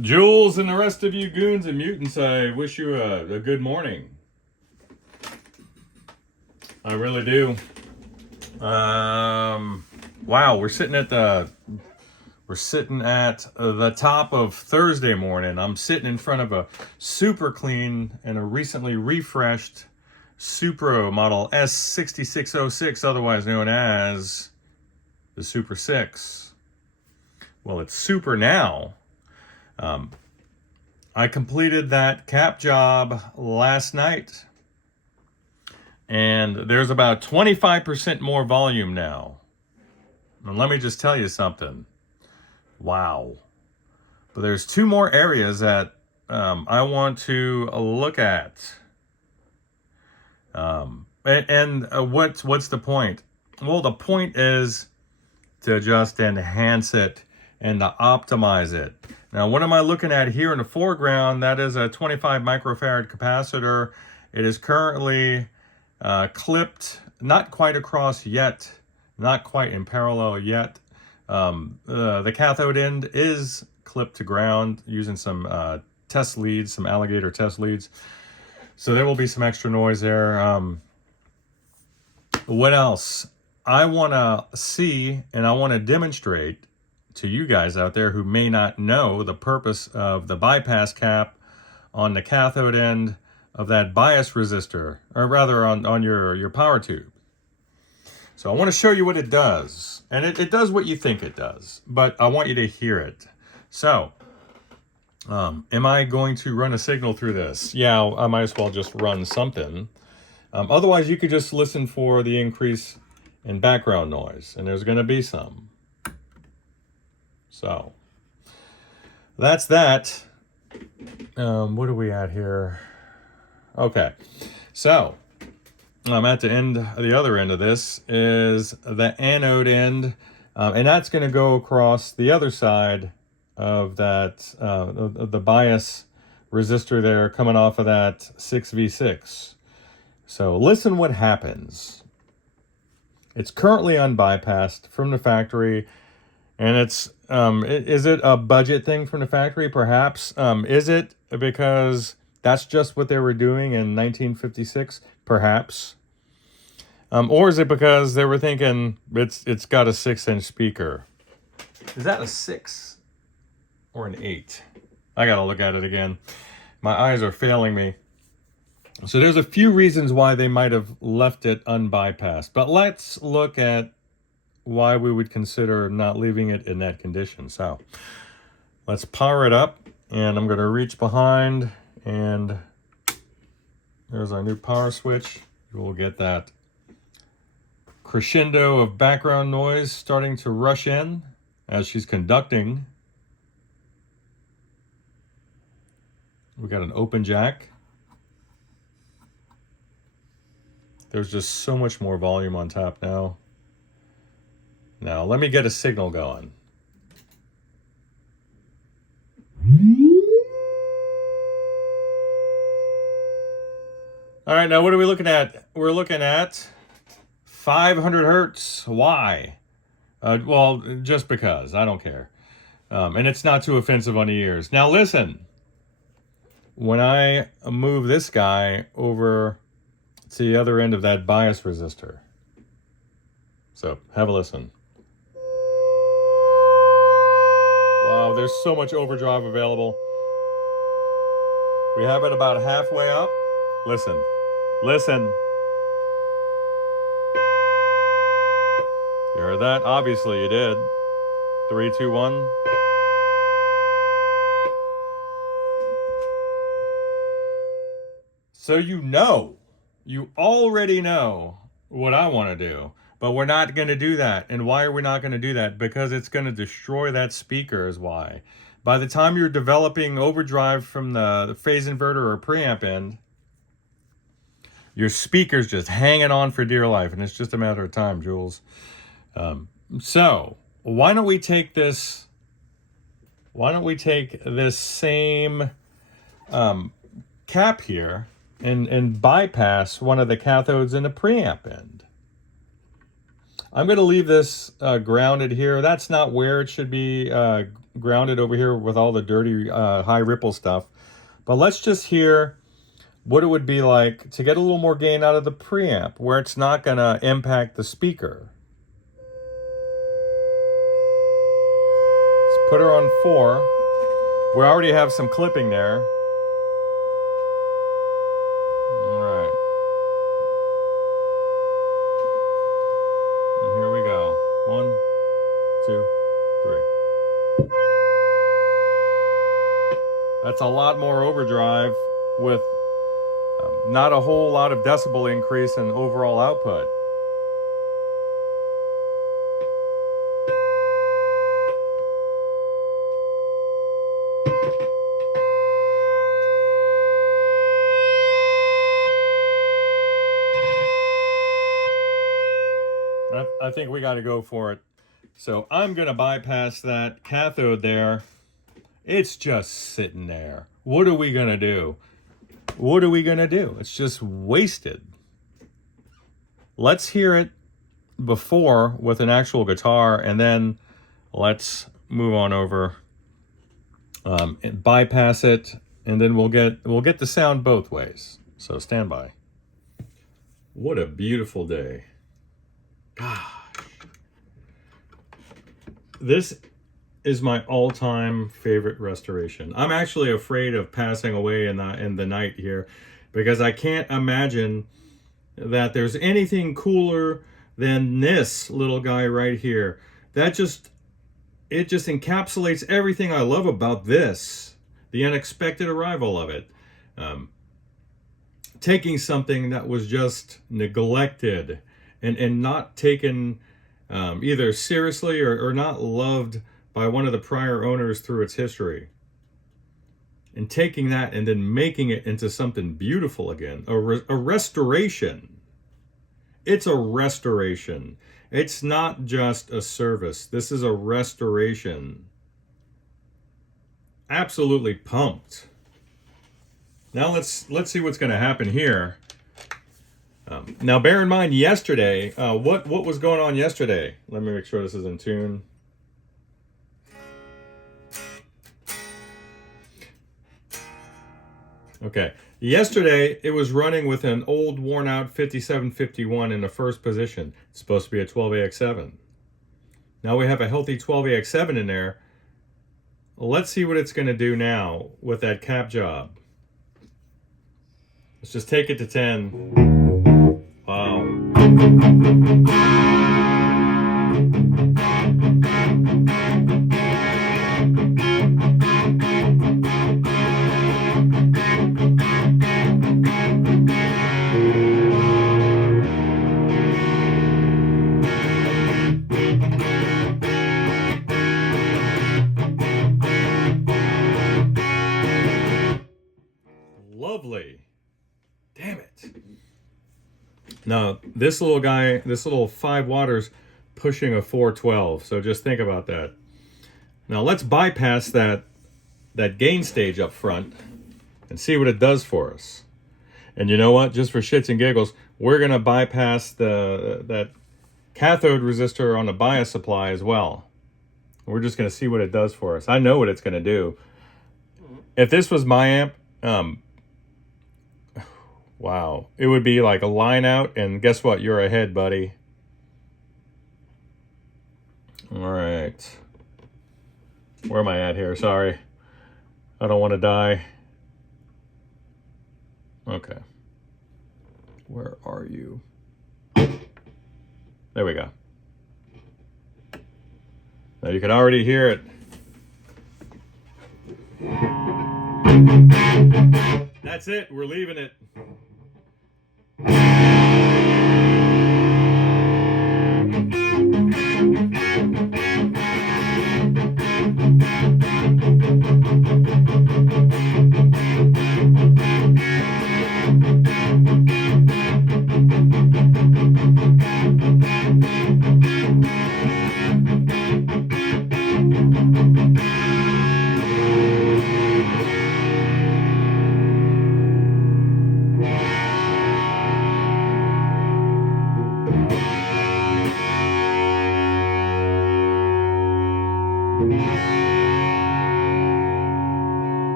Jules and the rest of you goons and mutants, I wish you a good morning. I really do. Wow, we're sitting at the top of Thursday morning. I'm sitting in front of a super clean and a recently refreshed Supro Model S6606, otherwise known as the Super 6. Well, it's Super now. I completed that cap job last night, and there's about 25% more volume now. And let me just tell you something. Wow. But there's two more areas that I want to look at. What's the point? Well, the point is to just enhance it and to optimize it. Now, what am I looking at here in the foreground? That is a 25 microfarad capacitor. It is currently clipped, not quite across yet, not quite in parallel yet. The cathode end is clipped to ground using some test leads, some alligator test leads. So there will be some extra noise there. What else? I want to see and I want to demonstrate to you guys out there who may not know the purpose of the bypass cap on the cathode end of that bias resistor, or rather on your power tube. So I want to show you what it does. And it does what you think it does, but I want you to hear it. So, am I going to run a signal through this? Yeah, I might as well just run something. Otherwise, you could just listen for the increase in background noise, and there's going to be some. So, that's that. What are we at here? Okay, so I'm at the other end of this is the anode end, and that's going to go across the other side of that of the bias resistor there coming off of that 6V6. So listen what happens. It's currently unbypassed from the factory, and it's is it a budget thing from the factory? Perhaps. Is it because that's just what they were doing in 1956? Perhaps. Or is it because they were thinking it's got a 6-inch speaker? Is that a 6 or an 8? I gotta look at it again. My eyes are failing me. So there's a few reasons why they might have left it unbypassed. But let's look at why we would consider not leaving it in that condition. So let's power it up, and I'm going to reach behind, and there's our new power switch. We'll get that crescendo of background noise starting to rush in as she's conducting. We got an open jack. There's just so much more volume on top now. Now, let me get a signal going. All right, now what are we looking at? We're looking at 500 hertz. Why? Well, just because. I don't care. And it's not too offensive on the ears. Now, listen. When I move this guy over to the other end of that bias resistor. So, have a listen. Wow, there's so much overdrive available. We have it about halfway up. Listen. Listen. You heard that? Obviously you did. 3, 2, 1. So you already know what I want to do. But we're not going to do that. And why are we not going to do that? Because it's going to destroy that speaker is why. By the time you're developing overdrive from the phase inverter or preamp end, your speaker's just hanging on for dear life. And it's just a matter of time, Jules. So why don't we take this? Why don't we take this same cap here and bypass one of the cathodes in the preamp end? I'm going to leave this grounded here. That's not where it should be grounded over here with all the dirty high ripple stuff. But let's just hear what it would be like to get a little more gain out of the preamp where it's not going to impact the speaker. Let's put her on 4. We already have some clipping there. All right. And here we go. 1, 2, 3. That's a lot more overdrive with not a whole lot of decibel increase in overall output. I think we got to go for it. So I'm going to bypass that cathode there. It's just sitting there. What are we going to do? What are we going to do? It's just wasted. Let's hear it before with an actual guitar, and then let's move on over and bypass it, and then we'll get the sound both ways. So stand by. What a beautiful day. Gosh. This is my all-time favorite restoration. I'm actually afraid of passing away in the night here because I can't imagine that there's anything cooler than this little guy right here. It just encapsulates everything I love about this, the unexpected arrival of it. Taking something that was just neglected and not taken either seriously or not loved by one of the prior owners through its history, and taking that and then making it into something beautiful again. A restoration. It's a restoration. It's not just a service. This is a restoration. Absolutely pumped. Now let's see what's going to happen here. Now bear in mind yesterday, what was going on yesterday? Let me make sure this is in tune. Okay, yesterday it was running with an old worn out 5751 in the first position. It's supposed to be a 12AX7. Now we have a healthy 12AX7 in there. Let's see what it's going to do now with that cap job. Let's just take it to 10. Wow. Lovely. Damn it. Now, this little guy, this little 5 waters pushing a 412. So just think about that. Now let's bypass that gain stage up front and see what it does for us. And you know what? Just for shits and giggles, we're going to bypass that cathode resistor on the bias supply as well. We're just going to see what it does for us. I know what it's going to do. If this was my amp, wow, it would be like a line out, and guess what? You're ahead, buddy. All right. Where am I at here? Sorry. I don't want to die. Okay. Where are you? There we go. Now you can already hear it. That's it. We're leaving it.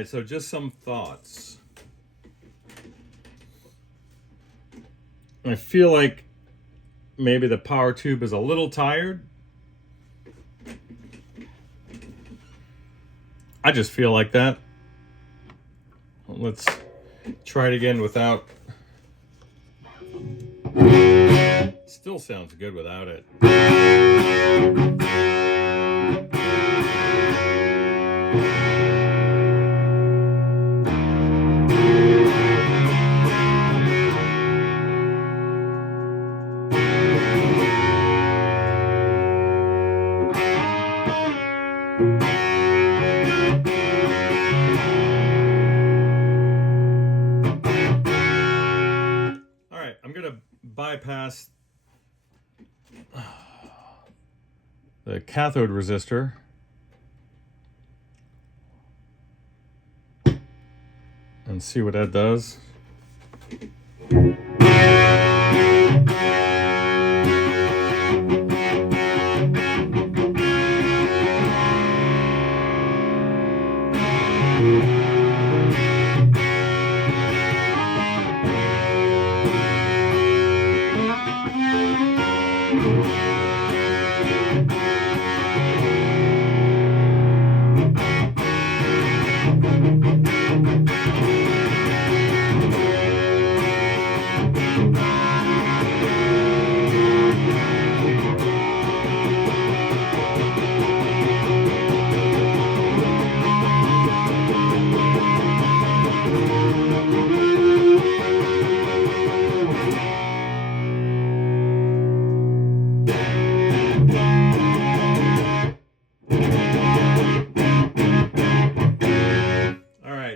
right, so just some thoughts. I feel like maybe the power tube is a little tired. I just feel like that. Let's try it again without. Still sounds good without it. I'm going to bypass the cathode resistor and see what that does.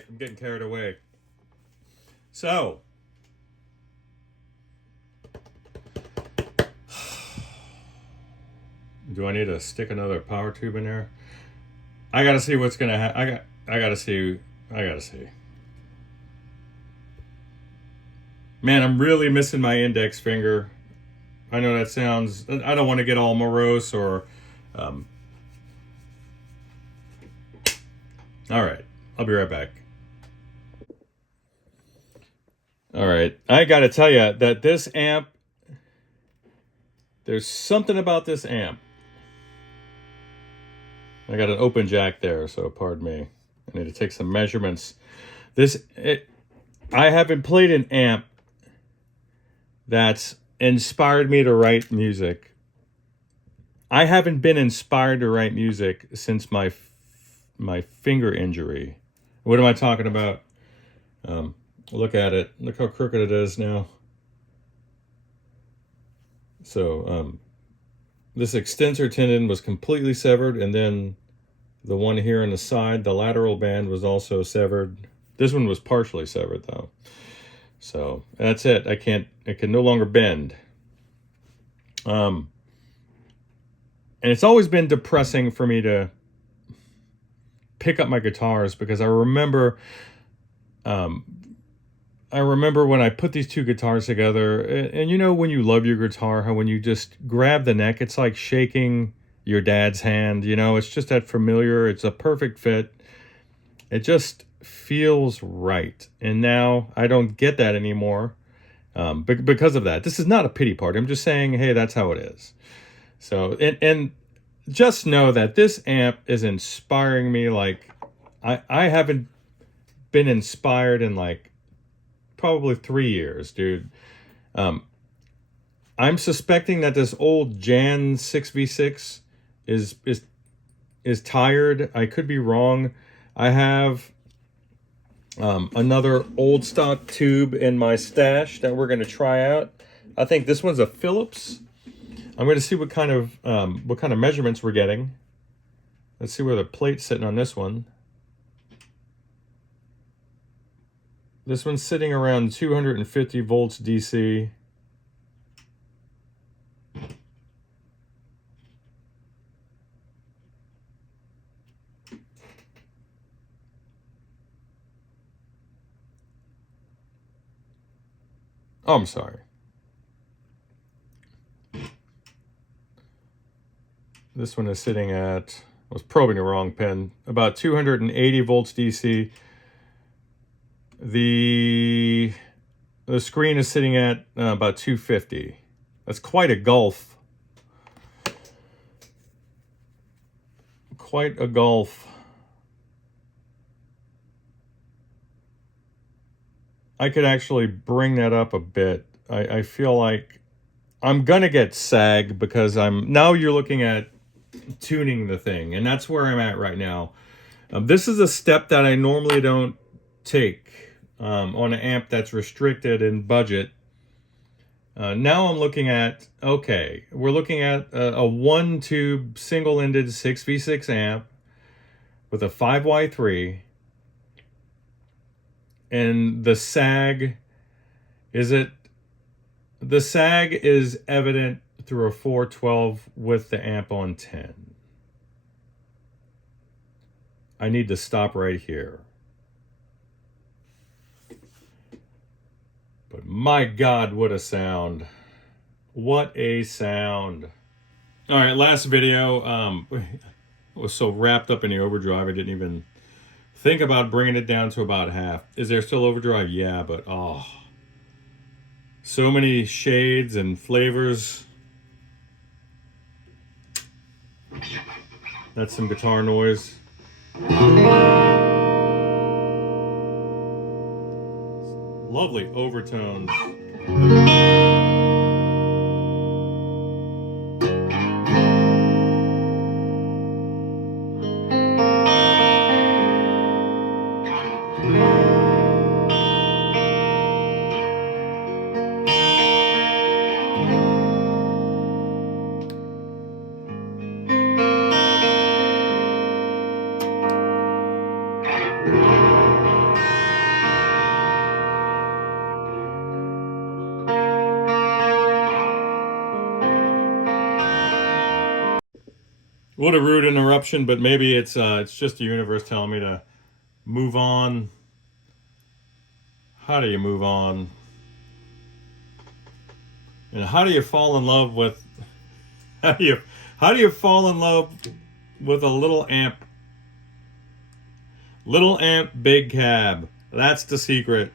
I'm getting carried away. So, do I need to stick another power tube in there? I gotta see what's gonna happen. I gotta see. Man, I'm really missing my index finger. I know that sounds. I don't want to get all morose or. All right, I'll be right back. All right, I gotta tell you that this amp. There's something about this amp. I got an open jack there, so pardon me. I need to take some measurements. I haven't played an amp that's inspired me to write music. I haven't been inspired to write music since my finger injury. What am I talking about? Look at it. Look how crooked it is now. So this extensor tendon was completely severed, and then the one here on the side, the lateral band, was also severed. This one was partially severed though. So that's it. It can no longer bend. And it's always been depressing for me to pick up my guitars because I remember when I put these two guitars together, and you know when you love your guitar, how when you just grab the neck, it's like shaking your dad's hand, you know, it's just that familiar, it's a perfect fit. It just feels right. And now I don't get that anymore because of that. This is not a pity party. I'm just saying, hey, that's how it is. So, and just know that this amp is inspiring me like I haven't been inspired in like probably 3 years, dude. I'm suspecting that this old Jan 6v6 is tired. I could be wrong. I have another old stock tube in my stash that we're going to try out. I think this one's a Phillips. I'm going to see what kind of measurements we're getting. Let's see where the plate's sitting on this one. This one's sitting around 250 volts DC. Oh, I'm sorry. This one is sitting at, I was probing the wrong pin, about 280 volts DC. The screen is sitting at about 250. That's quite a gulf. Quite a gulf. I could actually bring that up a bit. I feel like I'm gonna get sag because now you're looking at tuning the thing, and that's where I'm at right now. This is a step that I normally don't take on an amp that's restricted in budget. Now I'm looking at, okay, we're looking at a one tube single-ended 6v6 amp with a 5Y3, and the sag the sag is evident through a 412 with the amp on 10. I need to stop right here. But my God, what a sound. What a sound. All right, last video. I was so wrapped up in the overdrive, I didn't even think about bringing it down to about half. Is there still overdrive? Yeah, but oh. So many shades and flavors. That's some guitar noise. Lovely overtones. What a rude interruption, but maybe it's just the universe telling me to move on. How do you move on? And how do you fall in love with how do you fall in love with a little amp? Little amp, big cab. That's the secret.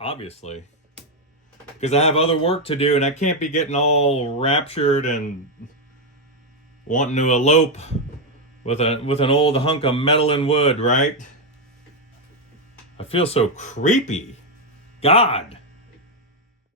Obviously, because I have other work to do and I can't be getting all raptured and wanting to elope with an old hunk of metal and wood, right? I feel so creepy. God.